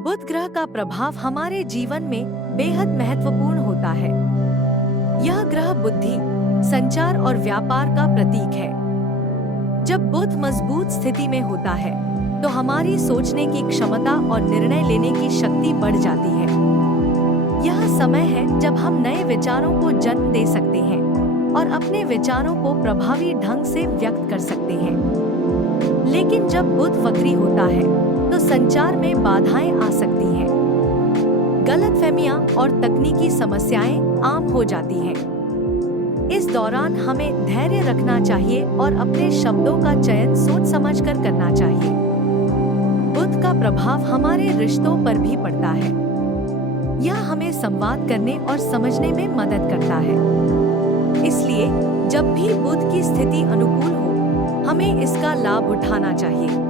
बुध ग्रह का प्रभाव हमारे जीवन में बेहद महत्वपूर्ण होता है। यह ग्रह बुद्धि, संचार और व्यापार का प्रतीक है। जब बुध मजबूत स्थिति में होता है तो हमारी सोचने की क्षमता और निर्णय लेने की शक्ति बढ़ जाती है। यह समय है जब हम नए विचारों को जन्म दे सकते हैं और अपने विचारों को प्रभावी ढंग से व्यक्त कर सकते हैं। लेकिन जब बुध वक्री होता है तो संचार में बाधाएं आ सकती हैं। गलतफहमियां और तकनीकी समस्याएं आम हो जाती हैं। इस दौरान हमें धैर्य रखना चाहिए और अपने शब्दों का चयन सोच समझकर करना चाहिए। बुध का प्रभाव हमारे रिश्तों पर भी पड़ता है। यह हमें संवाद करने और समझने में मदद करता है। इसलिए जब भी बुध की स्थिति अनुकूल हो, हमें इसका लाभ उठाना चाहिए।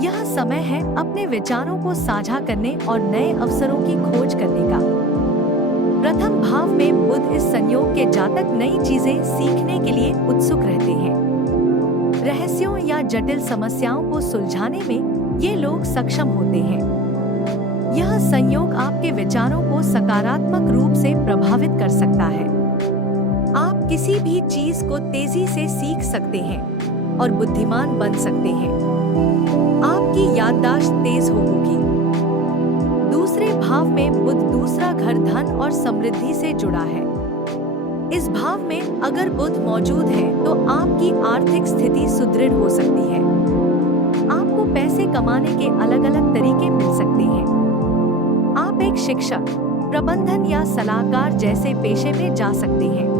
यह समय है अपने विचारों को साझा करने और नए अवसरों की खोज करने का। प्रथम भाव में बुध इस संयोग के जातक नई चीजें सीखने के लिए उत्सुक रहते हैं। रहस्यों या जटिल समस्याओं को सुलझाने में ये लोग सक्षम होते हैं। यह संयोग आपके विचारों को सकारात्मक रूप से प्रभावित कर सकता है। आप किसी भी चीज को तेजी से सीख सकते हैं और बुद्धिमान बन सकते हैं। आपकी याददाश्त तेज होगी। दूसरे भाव में बुध दूसरा घर धन और समृद्धि से जुड़ा है। इस भाव में अगर बुध मौजूद है तो आपकी आर्थिक स्थिति सुदृढ़ हो सकती है। आपको पैसे कमाने के अलग अलग तरीके मिल सकते हैं। आप एक शिक्षक, प्रबंधन या सलाहकार जैसे पेशे में जा सकते हैं।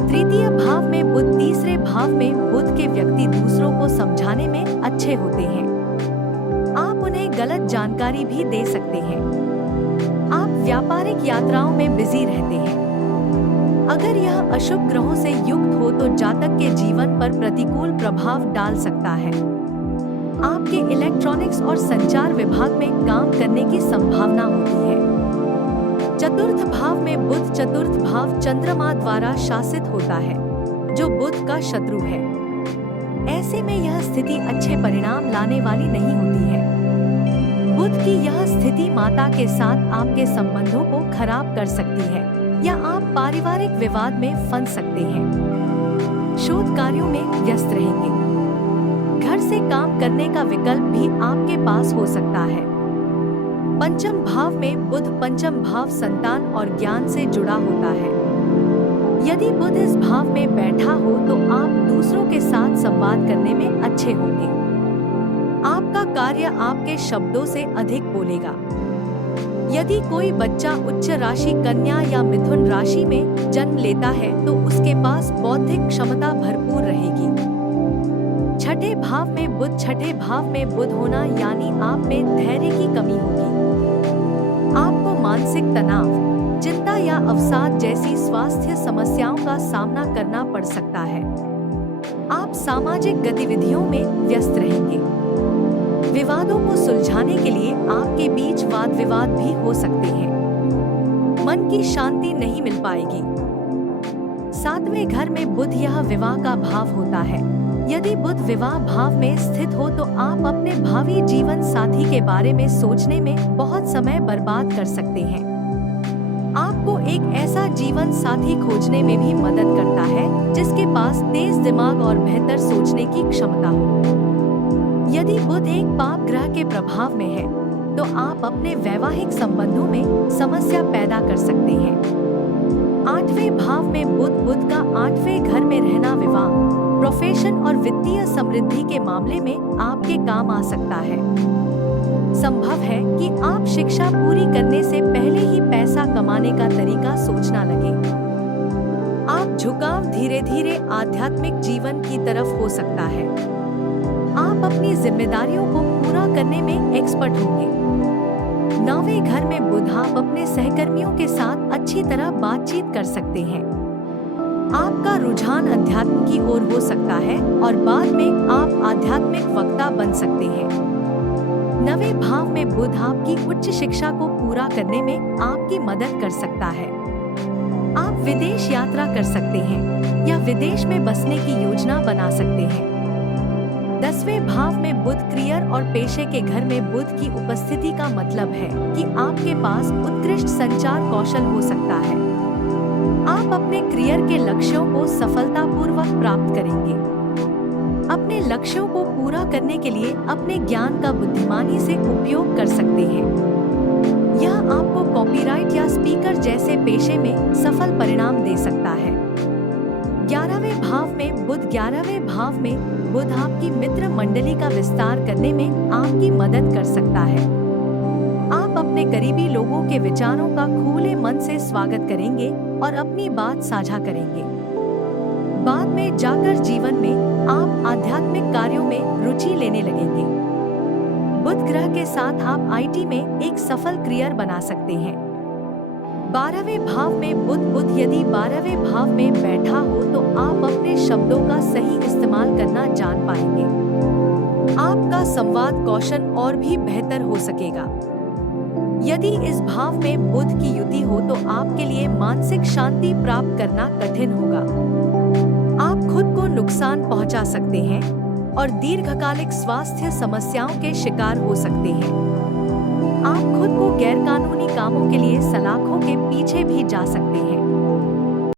तृतीय भाव में बुध तीसरे भाव में बुध के व्यक्ति दूसरों को समझाने में अच्छे होते हैं। आप उन्हें गलत जानकारी भी दे सकते हैं। आप व्यापारिक यात्राओं में बिजी रहते हैं। अगर यह अशुभ ग्रहों से युक्त हो तो जातक के जीवन पर प्रतिकूल प्रभाव डाल सकता है। आपके इलेक्ट्रॉनिक्स और संचार विभाग में काम करने की संभावना होती है। चतुर्थ भाव में बुध चतुर्थ भाव चंद्रमा द्वारा शासित होता है, जो बुध का शत्रु है। ऐसे में यह स्थिति अच्छे परिणाम लाने वाली नहीं होती है। बुध की यह स्थिति माता के साथ आपके संबंधों को खराब कर सकती है या आप पारिवारिक विवाद में फंस सकते हैं। शोध कार्यों में व्यस्त रहेंगे। घर से काम करने का विकल्प भी आपके पास हो सकता है। पंचम भाव में बुध पंचम भाव संतान और ज्ञान से जुड़ा होता है। यदि बुध इस भाव में बैठा हो तो आप दूसरों के साथ संवाद करने में अच्छे होंगे। आपका कार्य आपके शब्दों से अधिक बोलेगा। यदि कोई बच्चा उच्च राशि कन्या या मिथुन राशि में जन्म लेता है तो उसके पास बौद्धिक क्षमता भरपूर रहेगी। छठे भाव में बुध छठे भाव में बुध होना यानी आप में धैर्य की कमी होगी। आपको मानसिक तनाव, चिंता या अवसाद जैसी स्वास्थ्य समस्याओं का सामना करना पड़ सकता है। आप सामाजिक गतिविधियों में व्यस्त रहेंगे। विवादों को सुलझाने के लिए आपके बीच वाद विवाद भी हो सकते हैं। मन की शांति नहीं मिल पाएगी। सातवें घर में बुध यह विवाह का भाव होता है। यदि बुध विवाह भाव में स्थित हो तो आप अपने भावी जीवन साथी के बारे में सोचने में बहुत समय बर्बाद कर सकते हैं। आपको एक ऐसा जीवन साथी खोजने में भी मदद करता है जिसके पास तेज दिमाग और बेहतर सोचने की क्षमता हो। यदि बुध एक पाप ग्रह के प्रभाव में है तो आप अपने वैवाहिक संबंधों में समस्या पैदा कर सकते हैं। आठवें भाव में बुध का आठवें घर में रहना विवाह, प्रोफेशन और वित्तीय समृद्धि के मामले में आपके काम आ सकता है। संभव है कि आप शिक्षा पूरी करने से पहले ही पैसा कमाने का तरीका सोचना लगे। आप झुकाव धीरे धीरे आध्यात्मिक जीवन की तरफ हो सकता है। आप अपनी जिम्मेदारियों को पूरा करने में एक्सपर्ट होंगे। नौवें घर में बुध आप अपने सहकर्मियों के साथ अच्छी तरह बातचीत कर सकते हैं। आपका रुझान अध्यात्म की ओर हो सकता है और बाद में आप आध्यात्मिक वक्ता बन सकते हैं। नवें भाव में बुध आपकी उच्च शिक्षा को पूरा करने में आपकी मदद कर सकता है। आप विदेश यात्रा कर सकते हैं या विदेश में बसने की योजना बना सकते हैं। 10वें भाव में बुध करियर और पेशे के घर में बुध की उपस्थिति का मतलब है कि आपके पास उत्कृष्ट संचार कौशल हो सकता है। आप अपने करियर के लक्ष्यों को सफलतापूर्वक प्राप्त करेंगे। अपने लक्ष्यों को पूरा करने के लिए अपने ज्ञान का बुद्धिमानी से उपयोग कर सकते हैं। यह आपको कॉपीराइट या स्पीकर जैसे पेशे में सफल परिणाम दे सकता है। 11वें भाव में बुध 11वें भाव में बुध आपकी मित्र मंडली का विस्तार करने में आपकी मदद कर सकता है। आप अपने करीबी लोगों के विचारों का खुले मन से स्वागत करेंगे और अपनी बात साझा करेंगे। बाद में जाकर जीवन में आप आध्यात्मिक कार्यों में रुचि लेने लगेंगे। बुध ग्रह के साथ आप आईटी में एक सफल करियर बना सकते हैं। 12वें भाव में बुध यदि 12वें भाव में बैठा हो तो आप अपने शब्दों का सही इस्तेमाल करना जान पाएंगे। आपका संवाद कौशल और भी बेहतर हो सकेगा। यदि इस भाव में बुध की युति हो तो आपके लिए मानसिक शांति प्राप्त करना कठिन होगा। आप खुद को नुकसान पहुंचा सकते हैं और दीर्घकालिक स्वास्थ्य समस्याओं के शिकार हो सकते हैं। आप खुद को गैरकानूनी कामों के लिए सलाखों के पीछे भी जा सकते हैं।